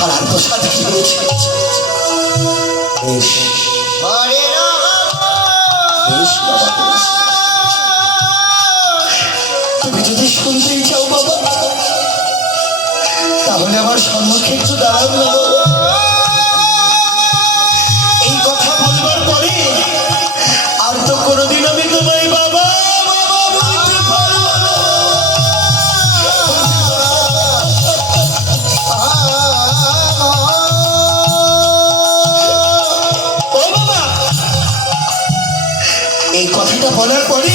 থালার প্রসাদ খেয়েছি। বেশ বেশ বাবা, তুমি যদি শুনতেই চাও বাবা, তাহলে আমার সম্মুখে একটু দাঁড়ান না বাবা। এই কথা বলবার পরে আর তো কোনোদিন আমি তোমায় বাবা বাবা বলতে পারবো না। ও বাবা, এই কথাটা বলার পরে